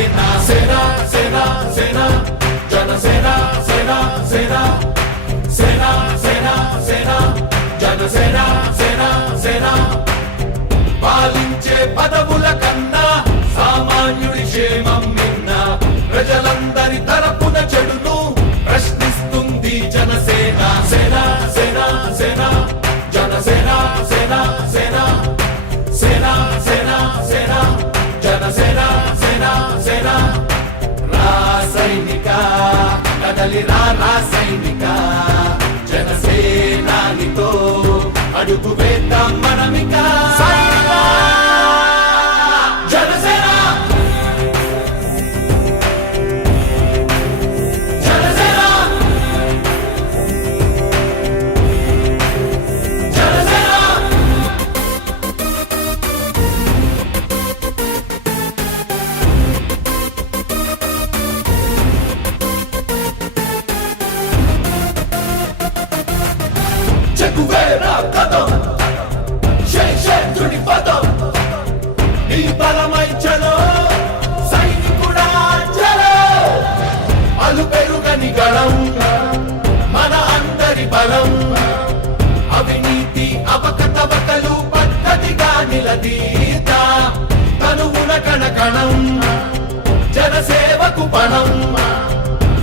జనసేన సేన సేన సేన జనసేన సేన సేన సేన సేన సేన జనసేన సేన సేన పాలించే పదవుల కన్నా సామాన్యుడి క్షేమం నిన్న ప్రజలందరి తరపున చెడును ప్రశ్నిస్తుంది జనసేన సేన సేన సేన జనసేన సేన సేన సేన సేన సేన జనసేన సేన సేన రాసైనిక కదలి రాసైనిక జనసేనానితో అడుగు వేద్దాం మనమిక జనసేన జనసేన జనసేన చెక్కువేరా కదం శేషుడి పదం నీ బలమై చలో సైనికుడా చలో అలు పెరుగని గళం మన అందరి బలం అవినీతి అవకతవకలు పద్ధతిగా నిలదీత తనువున కణకణం జనసేవకు పణం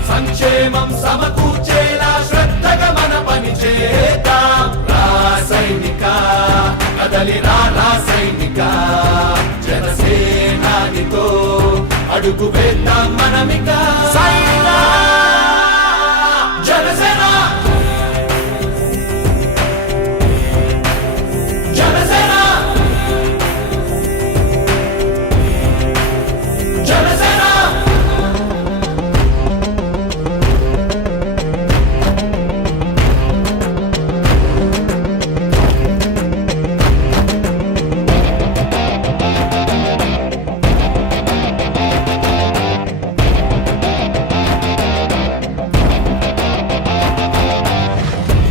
సంక్షేమం సమకూర్చేలా శ్రద్ధగా మన పని చేద్దాం రాసైనిక కదలి రాసైనిక జనసేనానితో అడుగు వేద్దాం మనమిక జనసేన జనసేన జనసేన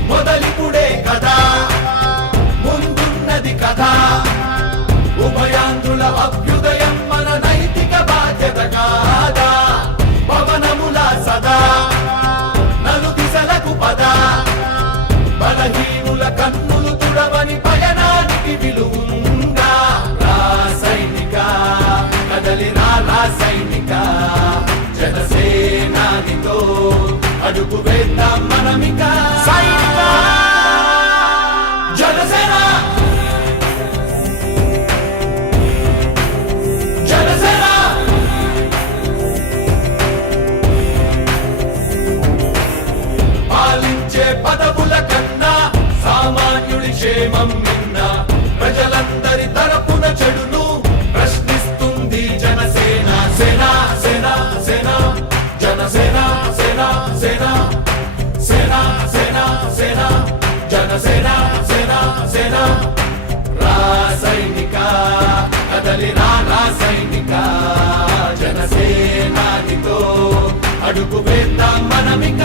మొదలిపుడే కదా ముందున్నది కదా ఉభయాంధ్రుల అభ్యుదయం మన నైతిక బాధ్యత కాదా పవనముల సదా నలు దిశలకు పద బలహీనుల కన్నులు తుడవని పయనానికి విలువుందా రాసైనిక కదలి రాసైనిక జనసేనానితో అడుగు వేద్దాం మనమిక జనసేన జనసేన పాలించే పదవుల కన్నా సామాన్యుడి క్షేమం నిన్న ప్రజలందరి తరపున చెడును ప్రశ్నిస్తుంది జనసేన సేన సేన సేన జనసేన సేన సేన సేన సేన సేన జనసేన సేన సేన రాసైనిక కదలి రాసైనిక జనసేనానితో అడుగు వేద్దాం మనమిక